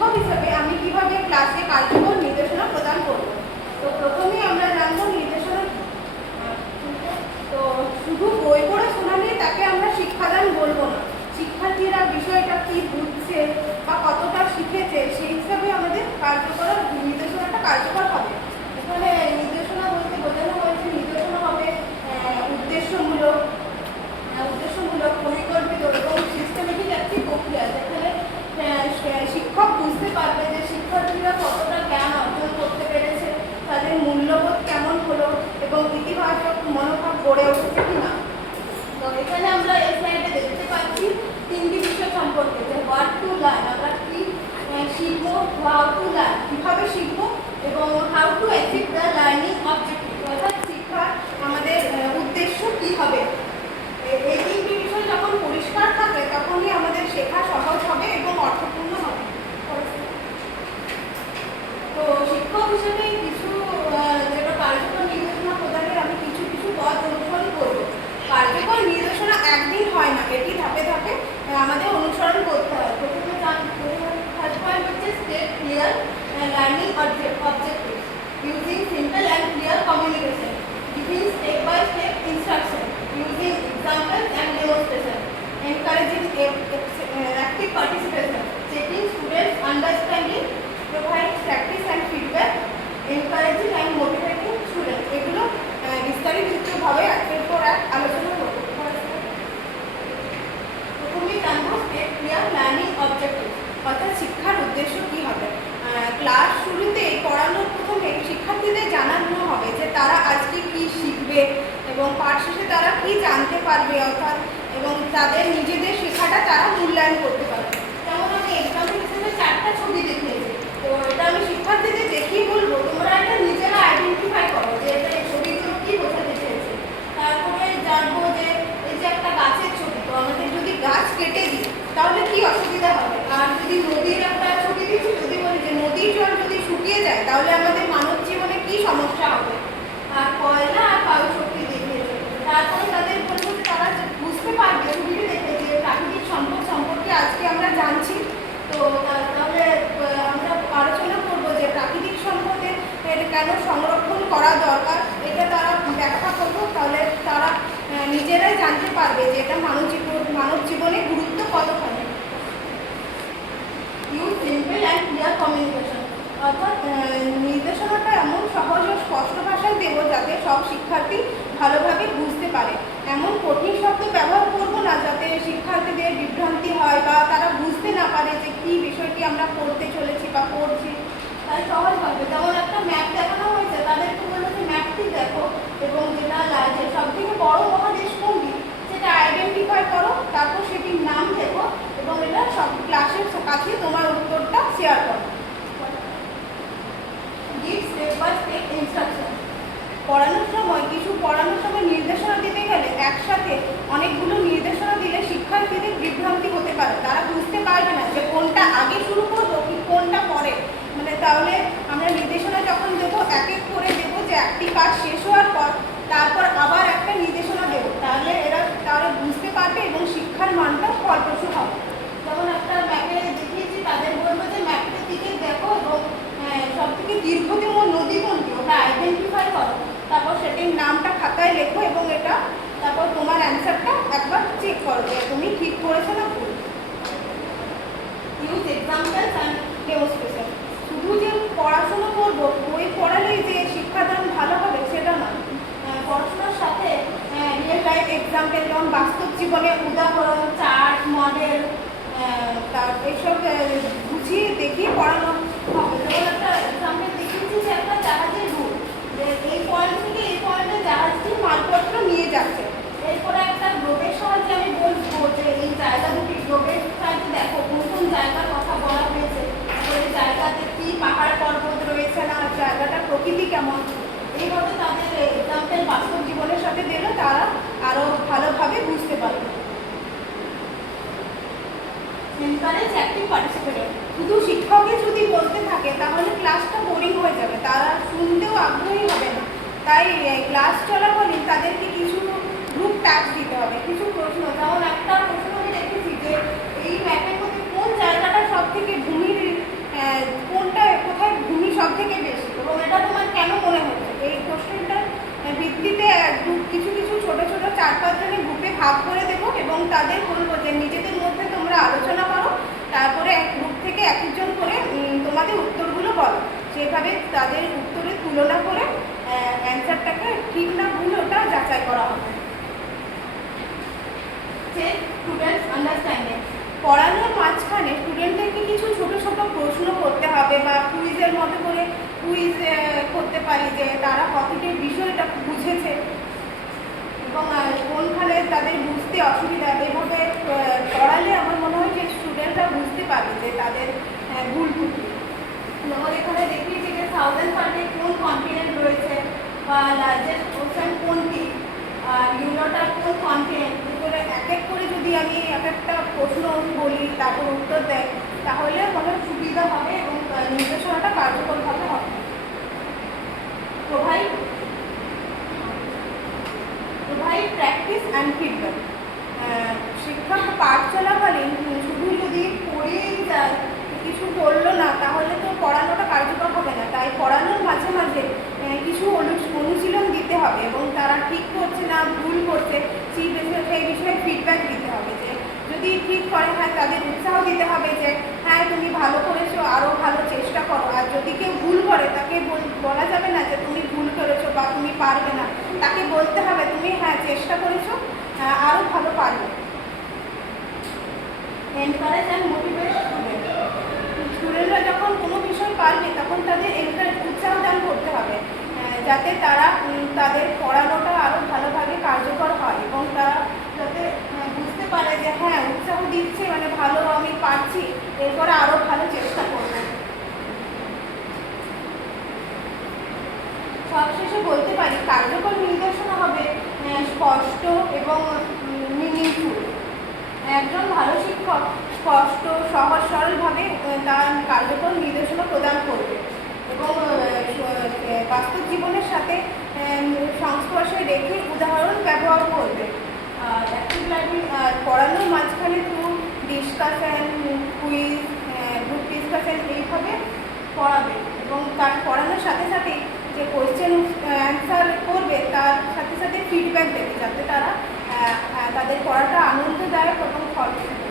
শিক্ষক হিসেবে আমি কিভাবে ক্লাসে কার্যকর নির্দেশনা প্রদান করব। তো প্রথমেই আমরা জানবো নির্দেশনা। তো শুধু বই পড়ে শোনালে তাকে আমরা শিক্ষাদান বলবো না। শিক্ষার্থীরা বিষয়টা কি বুঝছে বা কতটা শিখেছে সেই হিসাবে আমাদের কার্যকর নির্দেশনাটা কার্যকর হবে। এখানে নির্দেশনা বলতে বোঝানো হয়েছে নির্দেশনা হবে উদ্দেশ্যমূলক, পরিকল্পিত এবং সিস্টেমেটিক একটি প্রক্রিয়া, যেখানে শিক্ষক বুঝতে পারবে যে শিক্ষার্থীরা কতটা জ্ঞান অর্জন করতে পেরেছে, তাদের মূল্যবোধ কেমন হলো এবং ইতিবাচক মনোভাব গড়ে উঠেছে কিনা। তো এখানে আমরা এই স্লাইডে দেখতে পাচ্ছি তিনটি বিষয় সম্পর্কে, যে হোয়াট টু লার্ন, আমরা কি শিখবো, হাউ টু লার্ন, কীভাবে শিখবো, এবং how to achieve the learning objective, অর্থাৎ শিক্ষার আমাদের উদ্দেশ্য কী হবে। এই তিনটি বিষয় যখন পরিষ্কার থাকে তখনই আমাদের শেখা সহজ হবে এবং অর্থপূর্ণ হবে। তো শিক্ষক হিসেবে কিছু যেটা কার্যকর নির্দেশনা প্রদানের আমি কিছু পথ অনুসরণ করব। কার্যকর নির্দেশনা একদিন হয় না, এটি ধাপে ধাপে আমাদের অনুসরণ করতে হয়। প্রথমে ফার্স্ট পয়েন্ট হচ্ছে state clear learning objective using simple and clear communication, giving step by step instruction, using examples and demonstration, encouraging active participation, checking students' understanding, provide practice and feedback, encouraging and motivating students। এগুলো বিস্তারিতভাবে একের পর এক আলোচনা করব। প্রথমেই জানবো state clear learning objective, অর্থাৎ শিক্ষার উদ্দেশ্য কী হবে। ক্লাস শুরুতে পড়ানোর প্রথমে শিক্ষার্থীদের জানানো হবে যে তারা আজকে কি শিখবে এবং পাঠ শেষে তারা কি জানতে পারবে, অর্থাৎ এবং তাদের নিজেদের শেখাটা তারা মূল্যায়ন করতে পারবে। যেমন আমি এক্সাম্পল হিসেবে 4টা ছবি দেখিয়েছি, তো এটা আমি শিক্ষার্থীদের দেখিয়ে বলবো তোমরা এটা নিজেরা আইডেন্টিফাই করো যে এটা এই ছবিগুলো কী বোঝাতে চেয়েছে। তারপরে জানবো যে এই যে একটা গাছের ছবি, তো আমাদের যদি গাছ কেটে দিই তাহলে কি অসুবিধা হবে, আর যদি নদীর একটা ছবি দিচ্ছি, যদি বলি যে নদীর জল যদি শুকিয়ে যায় তাহলে আমাদের মানব জীবনে কি সমস্যা হবে। আর কয়লা আর বায়ু শক্তি দেখিয়েছে, তারপরে তাদের বলবো যে তারা বুঝতে পারবে ছবিটি দেখে যে প্রাকৃতিক সম্পদ সম্পর্কে আজকে আমরা জানছি। তো তাহলে আমরা আলোচনা করবো যে প্রাকৃতিক সম্পদের কেন সংরক্ষণ করা দরকার, এটা তারা ব্যাখ্যা করবো। তাহলে তারা নিজেরাই জানতে পারবে যে এটা মানব জীবনে গুরুত্ব কতখানি। Use simple and clear communication, অর্থাৎ নির্দেশনাটা এমন সহজ ও স্পষ্ট ভাষায় দেব যাতে সব শিক্ষার্থী ভালোভাবে বুঝতে পারে। এমন কঠিন শব্দ ব্যবহার করব না যাতে শিক্ষার্থীদের বিভ্রান্তি হয় বা তারা বুঝতে না পারে যে কী বিষয়টি আমরা পড়তে চলেছি বা পড়ছি। তাই সহজভাবে, যেমন একটা ম্যাপ দেখানো হয়েছে, তাদেরকে বললো যে ম্যাপটি দেখো এবং যেটা যে সবথেকে বড় মহাদেশ কোনটি সেটা আইডেন্টিফাই করো, তারপর সেটির নাম দেখো এবং এটা সব ক্লাসের কাছে তোমার উত্তরটা শেয়ার করো। Give step by step instruction, পড়ানোর সময় নির্দেশনা দিতে গেলে একসাথে অনেকগুলো নির্দেশনা দিলে শিক্ষার্থীদের বিভ্রান্তি হতে পারে, তারা বুঝতে পারবে না যে কোনটা আগে শুরু করবো কি কোনটা পরে। তাহলে আমরা নির্দেশনা যখন দেবো এক এক করে দেবো, যে একটি কাজ শেষ হওয়ার পর তারপর আবার একটা নির্দেশনা দেবো, তাহলে তারা বুঝতে পারবে এবং শিক্ষার মানটা ফলপ্রসূ হবে। যেমন একটা ম্যাপে দেখিয়েছি, তাদের বলবো যে ম্যাপের দিকে দেখো এবং সবথেকে দীর্ঘতম নদী কোনটি ওটা আইডেন্টিফাই করো, তারপর সেটির নামটা খাতায় লেখো এবং এটা তারপর তোমার অ্যান্সারটা একবার চেক করো যে তুমি ঠিক করেছো না ভুল। ইউজ এক্সাম্পলস অ্যান্ড ডেমনস্ট্রেশন, শুধু যে পড়াশোনা করবো বই পড়ালেই যে শিক্ষাদান ভালো হবে সেটা নয়, পড়াশোনার সাথে রিয়েল লাইফ এক্সাম্পল, যেমন বাস্তব জীবনে উদাহরণ, চার্ট, মডেল, এইসব বুঝিয়ে দেখিয়ে পড়ানো হবে। যেমন একটা এক্সাম্পল দেখিয়েছি যে একটা জাহাজের রুট, যে এই পয়েন্ট থেকে এই পয়েন্টে জাহাজটি মালপত্র নিয়ে যাচ্ছে। এরপরে একটা গ্লোবের সাহায্যে আমি বলবো যে এই জায়গা দুটি গ্লোবের সাহায্যে দেখো কোন কোন জায়গার কথা বলা হয়েছে, ওই জায়গাতে কি পাহাড় পর্বত রয়েছে না, জায়গাটা প্রকৃতি কেমন। এইভাবে তাদের এক্সাম্পল বাস্তব জীবনের সাথে দিলে তারা আরও ভালোভাবে বুঝতে পারবে। এনকারেজ অ্যাক্টিভ পার্টিসিপেশন, শুধু শিক্ষকের যদি বলতে থাকে তাহলে ক্লাসটা বোরিং হয়ে যাবে, তারা শুনতেও আগ্রহী হবে না। তাই ক্লাস চলাকালীন তাদেরকে কিছু গ্রুপ টাস্ক দিতে হবে, কিছু প্রশ্ন। যেমন একটা প্রশ্ন আমি দেখেছি যে এই ম্যাপের মধ্যে কোন জায়গাটা সব থেকে ভূমির সেখানে স্টুডেন্টদেরকে কিছু ছোট ছোট প্রশ্ন করতে হবে বা কুইজের মতো করে কুইজ করতে পারি যে তারা কতটা বিষয়টা বুঝেছে এবং কোনখানে তাদের বুঝতে অসুবিধা। এভাবে পড়ালে আমার মনে হয় যে স্টুডেন্টরা বুঝতে পারবে যে তাদের ভুল ত্রুটি। যেমন এখানে দেখিয়েছি যে সাউদার্ন পার্টে কোন কন্টিনেন্ট রয়েছে বা লার্জেস্ট ওশান কোনটি, ইউরোটা কোন কন্টিনেন্ট, করে এক এক করে যদি আমি এক একটা প্রশ্ন বলি তারপর উত্তর দেয় তাহলে মনে সুবিধা হবে এবং নির্দেশনাটা কার্যকরভাবে হবে। Provide practice and feedback. শিক্ষক পাঠ চলাকালীন শুধু যদি পড়েই যায় কিছু করলো না তাহলে তো পড়ানোটা কার্যকর হবে না। তাই পড়ানোর মাঝে মাঝে কিছু অনুশীলন দিতে হবে এবং তারা ঠিক করছে না ভুল করছে সেই বিষয়ে ফিডব্যাক দিতে হবে। যে যদি ঠিক করে হ্যাঁ তাদের উৎসাহ দিতে হবে যে হ্যাঁ তুমি ভালো করেছো, আরও ভালো চেষ্টা করো। আর যদি কেউ ভুল করে তাকে বলা যাবে না যে তুমি ভুল করেছো বা তুমি পারবে না, তাকে বলতে হবে তুমি হ্যাঁ চেষ্টা করেছো, আরও ভালো পারবে। এনকারেজ অ্যান্ড মোটিভেট স্টুডেন্টরা যখন কোনো বিষয় পারবে তখন তাদের উৎসাহ দান করতে হবে যাতে তারা তাদের পড়ানোটা আরও ভালোভাবে কার্যকর হয় এবং তারা যাতে বুঝতে পারে যে হ্যাঁ উৎসাহ দিচ্ছে মানে ভালো আমি পারছি, এরপরে আরও ভালো চেষ্টা করবে। সবশেষে বলতে পারি কার্যকর নির্দেশনা হবে স্পষ্ট এবং মিনিংফুল। একজন ভালো শিক্ষক স্পষ্ট সহজ সরলভাবে তার কার্যকর নির্দেশনা প্রদান করবে এবং বাস্তব জীবনের সাথে সংস্পর্শে রেখে উদাহরণ ব্যবহার করবে। অ্যাক্টিভ লার্নিং পড়ানোর মাঝখানে through discussion, quiz, group discussion এইভাবে পড়াবে এবং তার পড়ানোর সাথে সাথে যে কোয়েশ্চেন অ্যান্সার করবে তার সাথে সাথে ফিডব্যাক দেবে যাতে তারা তাদের পড়াটা আনন্দদায়ক এবং ফলপ্রসূ।